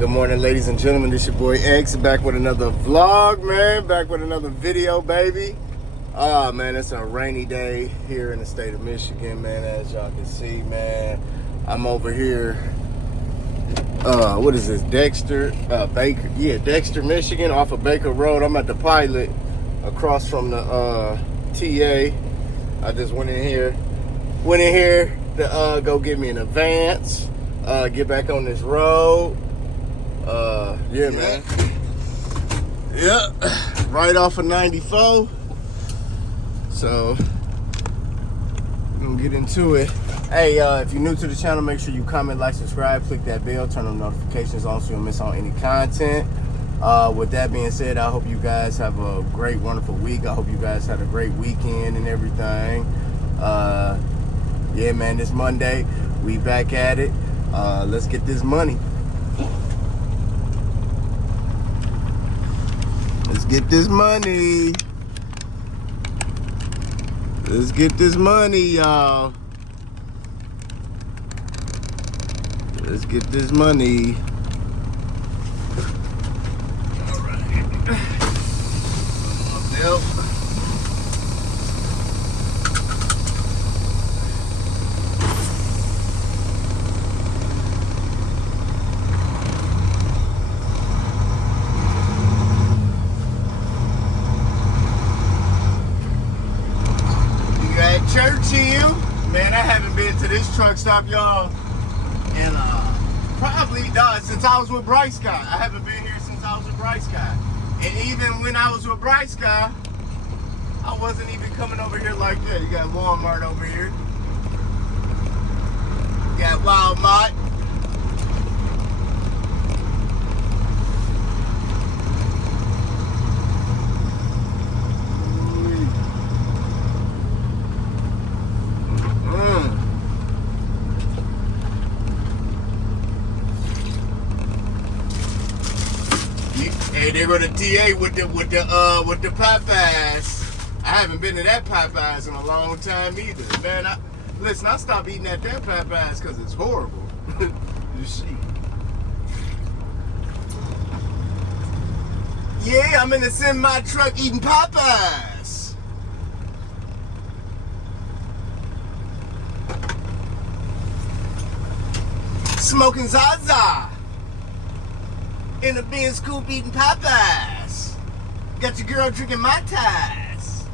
Good morning, ladies and gentlemen. This your boy X, back with another vlog, man. Back with another video, baby. Man, it's a rainy day here in the state of Michigan, man. As y'all can see, man, I'm over here. What is this? Dexter, Baker? Yeah, Dexter, Michigan, off of Baker Road. I'm at the Pilot, across from the TA. I just went in here to go get me an Advance. Get back on this road. Yeah, man. Yeah, right off of 94. So, we're gonna get into it. Hey, if you're new to the channel, make sure you comment, like, subscribe, click that bell, turn on notifications on so you don't miss on any content. With that being said, I hope you guys have a great, wonderful week. I hope you guys had a great weekend and everything. Yeah, man, this Monday, we back at it. Let's get this money. Let's get this money. Let's get this money, y'all. Let's get this money. All right. Belt. Churchill, man, I haven't been to this truck stop, y'all, and probably since I was with Bright Sky. I haven't been here since I was with Bright Sky, and even when I was with Bright Sky, I wasn't even coming over here like that. You got Walmart over here, you got Walmart. Hey, they go to TA with the Popeyes. I haven't been to that Popeyes in a long time either, man. Listen, I stopped eating at that Popeyes because it's horrible. You see? Yeah, I'm in the semi truck eating Popeyes. Smoking Zaza. In a Benz Scoop eating Popeyes. Got your girl drinking Mai Tais.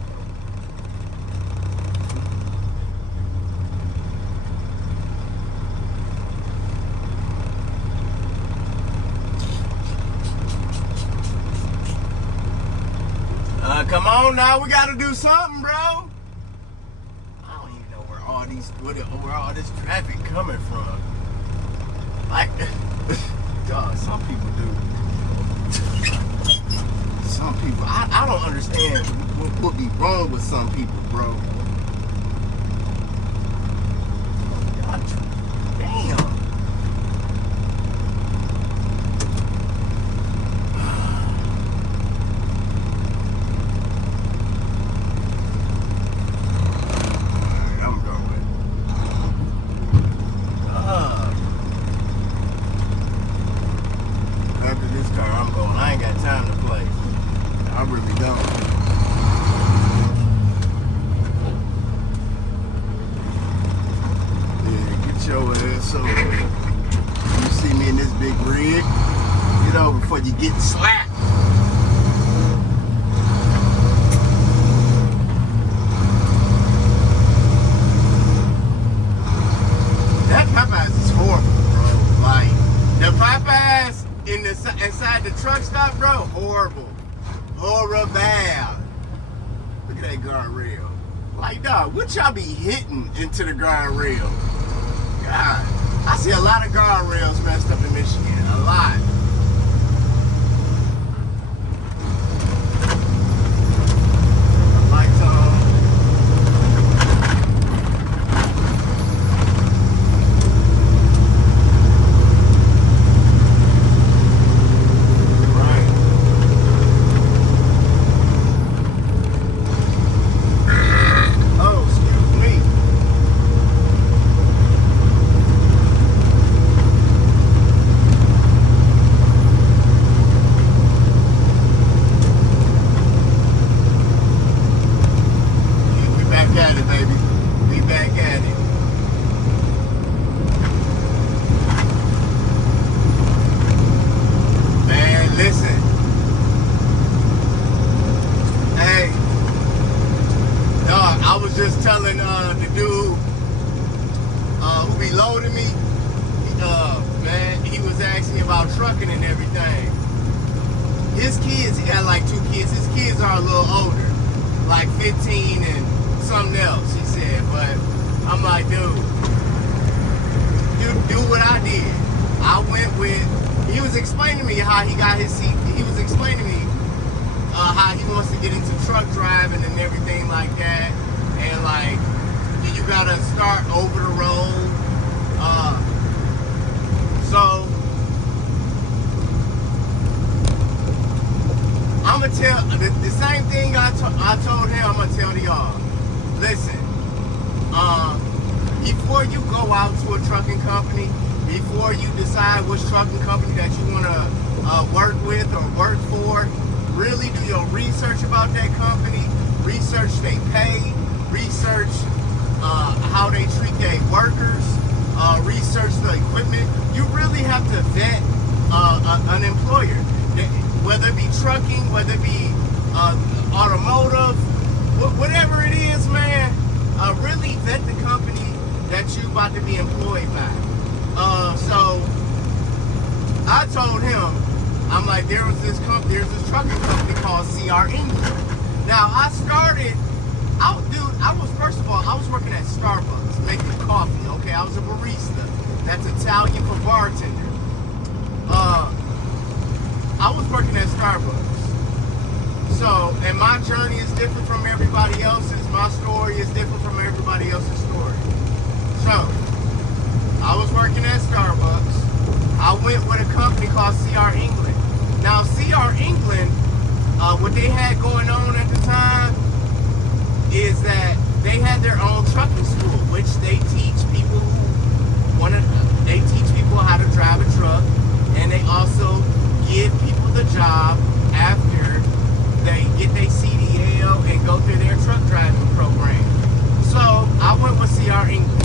Come on now, we gotta do something, bro. I don't even know where all this traffic coming from. Like, God, some people do. Some people, I don't understand what be wrong with some people, bro. God, damn. I'm going. After this car, I'm going. I ain't got time to play. I really don't. Yeah, get your ass over. You see me in this big rig? Get over before you get slapped. That Popeyes is horrible, bro. Like, the Popeyes inside the truck stop, bro, horrible. Horrible. Look at that guardrail. Like, dog, what y'all be hitting into the guardrail? God, I see a lot of guardrails messed up in Michigan. A lot. Lights on. about trucking and everything. His kids, he got like 2 kids. His kids are a little older, like 15 and something else, he said. But I'm like, dude, do what I did. I went with, he was explaining to me how he got his seat. He was explaining to me how he wants to get into truck driving and everything like that. And like, you gotta start over the road. So I'm gonna tell the same thing I told him. I'm gonna tell y'all. Listen, before you go out to a trucking company, before you decide which trucking company that you wanna work with or work for, really do your research about that company. Research they pay. Research how they treat their workers. Research the equipment. You really have to vet an employer. Whether it be trucking, whether it be automotive, whatever it is, man, really vet the company that you're about to be employed by. So I told him, I'm like, there's this trucking company called CR England. Now first of all, I was working at Starbucks making coffee. Okay, I was a barista. That's Italian for bartender. I was working at Starbucks. So, and my journey is different from everybody else's. My story is different from everybody else's story. So, I was working at Starbucks. I went with a company called CR England. Now, CR England, what they had going on at the time is that they had their own trucking school, which they teach people how to drive a truck, and they also give people the job after they get their CDL and go through their truck driving program. So I went with CR England.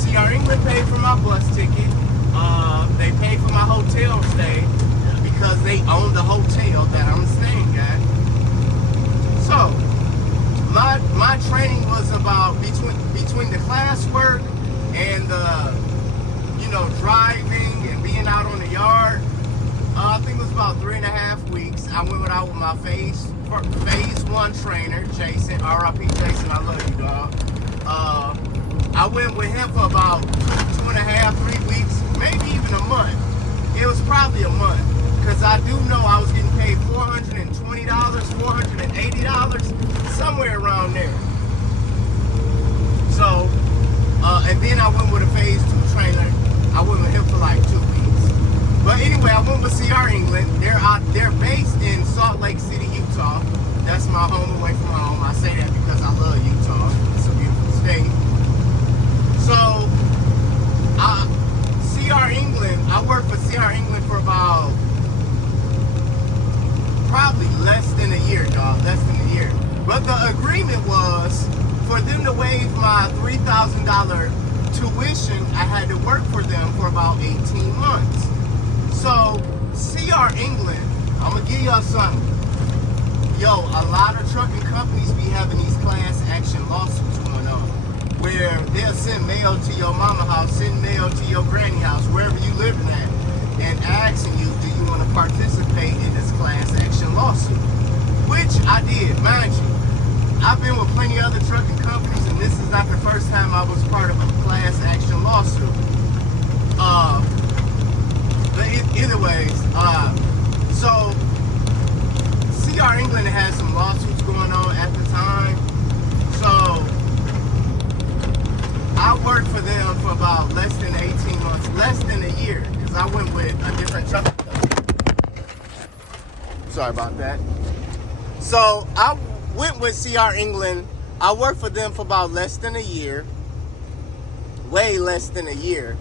CR England paid for my bus ticket. They paid for my hotel stay because they own the hotel that I'm staying at. So my training was about between the classwork and the driving and being out on the yard. I think it was about 3.5 weeks. I went out with my phase 1 trainer, Jason. R.I.P. Jason, I love you, dog. I went with him for about 2.5, 3 weeks, maybe even a month. It was probably a month, because I do know I was getting paid $420, $480, somewhere around there. So, and then I went with a phase 2 trainer. I went with him for like 2 weeks. But anyway, I went with CR England. They're based in Salt Lake City, Utah. That's my home away from home. I say that because I love Utah. It's a beautiful state. So, CR England, I worked for CR England for about probably less than a year, dog. Less than a year. But the agreement was for them to waive my $3,000 tuition. I had to work for them for about 18 months. So, CR England, I'm going to give y'all something. Yo, a lot of trucking companies be having these class action lawsuits going on, where they'll send mail to your mama house, send mail to your granny house, wherever you living at, and asking you, do you want to participate in this class action lawsuit? Which I did, mind you. I've been with plenty of other trucking companies, and this is not the first time I was part of a class action lawsuit. But either ways, so CR England had some lawsuits going on at the time. So I worked for them for about less than 18 months, less than a year, because I went with a different trucking company. Sorry about that. So I went with CR England. I worked for them for about less than a year. Way less than a year.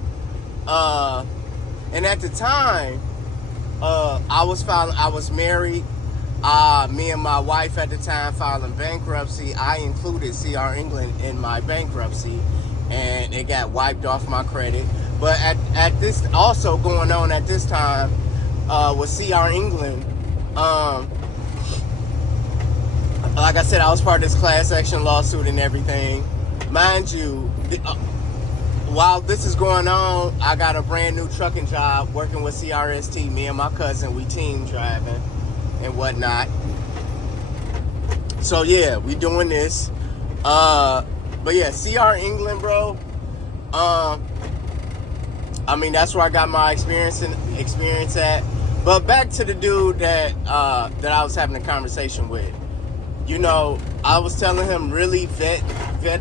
And at the time, I was married. Me and my wife at the time filing bankruptcy. I included CR England in my bankruptcy, and it got wiped off my credit. But at this, also going on at this time, with CR England, like I said, I was part of this class action lawsuit and everything. Mind you, while this is going on, I got a brand new trucking job working with CRST. Me and my cousin, we team driving and whatnot. So yeah, we doing this. But yeah, CR England, bro. I mean, that's where I got my experience at. But back to the dude that I was having a conversation with. You know, I was telling him really vet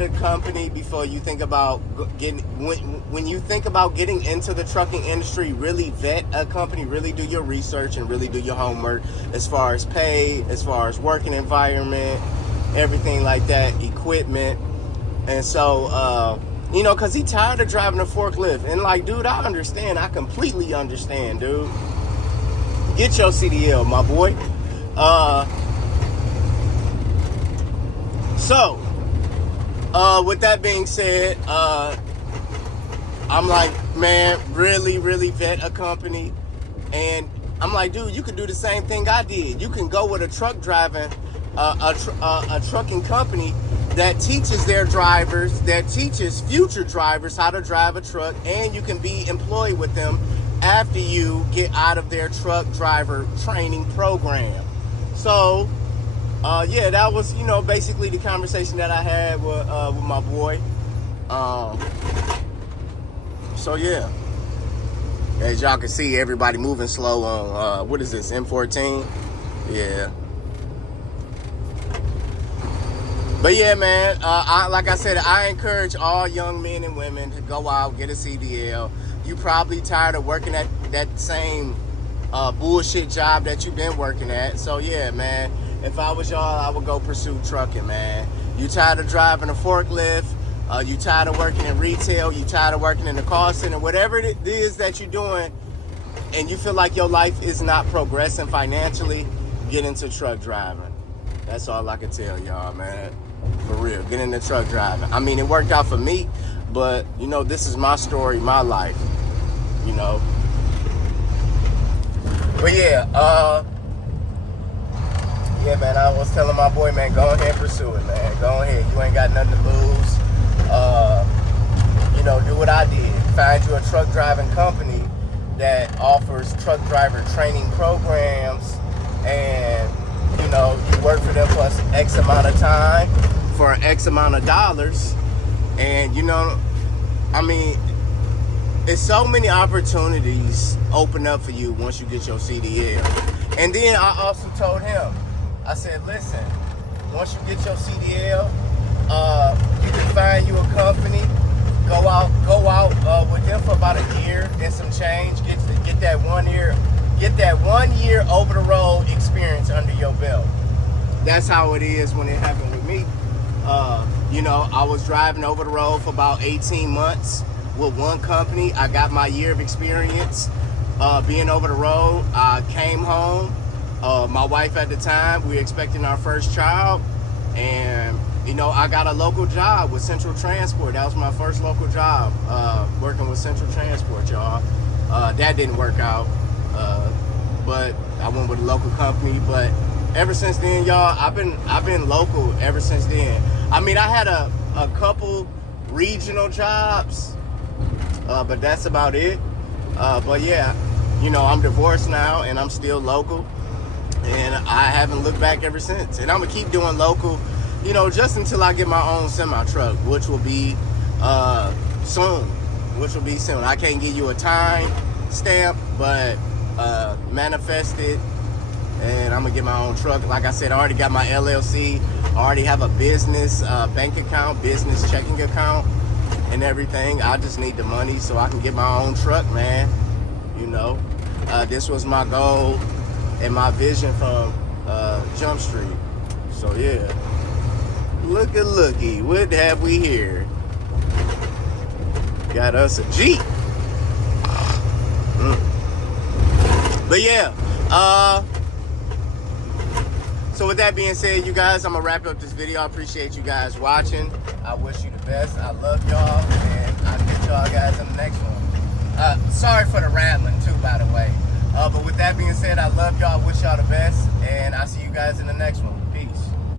a company before you think about getting. When you think about getting into the trucking industry, really vet a company. Really do your research and really do your homework as far as pay, as far as working environment, everything like that, equipment. And so, you know, because he tired of driving a forklift. And like, dude, I understand. I completely understand, dude. Get your CDL, my boy. So, with that being said, I'm like, man, really vet a company. And I'm like, dude, you could do the same thing I did. You can go with a truck driving, a trucking company that teaches their drivers, that teaches future drivers how to drive a truck, and you can be employed with them after you get out of their truck driver training program. So, yeah, that was, you know, basically the conversation that I had with my boy. So yeah, as y'all can see, everybody moving slow on what is this, M14? Yeah. But yeah, man, like I said, I encourage all young men and women to go out, get a CDL. You probably tired of working at that same bullshit job that you've been working at. So yeah, man, if I was y'all, I would go pursue trucking, man. You tired of driving a forklift? You tired of working in retail? You tired of working in the call center? Whatever it is that you're doing, and you feel like your life is not progressing financially, get into truck driving. That's all I can tell y'all, man. For real, get into truck driving. I mean, it worked out for me, but you know, this is my story, my life. You know. But yeah, yeah, man, I was telling my boy, man, go ahead and pursue it, man. Go ahead. You ain't got nothing to lose. You know, do what I did. Find you a truck driving company that offers truck driver training programs, and, you know, you work for them for X amount of time for X amount of dollars. And, you know, I mean, it's so many opportunities open up for you once you get your CDL. And then I also told him, I said, listen, once you get your CDL, you can find you a company, go out with them for about a year and some change, get that 1 year over the road experience under your belt. That's how it is when it happened with me. You know, I was driving over the road for about 18 months with one company. I got my year of experience being over the road. I came home. My wife at the time, we were expecting our first child, and you know, I got a local job with Central Transport. That was my first local job, working with Central Transport, y'all. That didn't work out, but I went with a local company. But ever since then, y'all, I've been local ever since then. I mean, I had a couple regional jobs, but that's about it. But yeah, you know, I'm divorced now, and I'm still local. And I haven't looked back ever since. And I'm going to keep doing local, you know, just until I get my own semi-truck, which will be soon. I can't give you a time stamp, but manifest it. And I'm going to get my own truck. Like I said, I already got my LLC. I already have a business bank account, business checking account, and everything. I just need the money so I can get my own truck, man. You know, this was my goal and my vision from Jump Street. So yeah, looky, what have we here? Got us a Jeep. But yeah, so with that being said, you guys, I'm gonna wrap up this video. I appreciate you guys watching. I wish you the best. I love y'all, and I'll get y'all guys in the next one. Sorry for the rambling too, by the way. But with that being said, I love y'all, wish y'all the best, and I'll see you guys in the next one. Peace.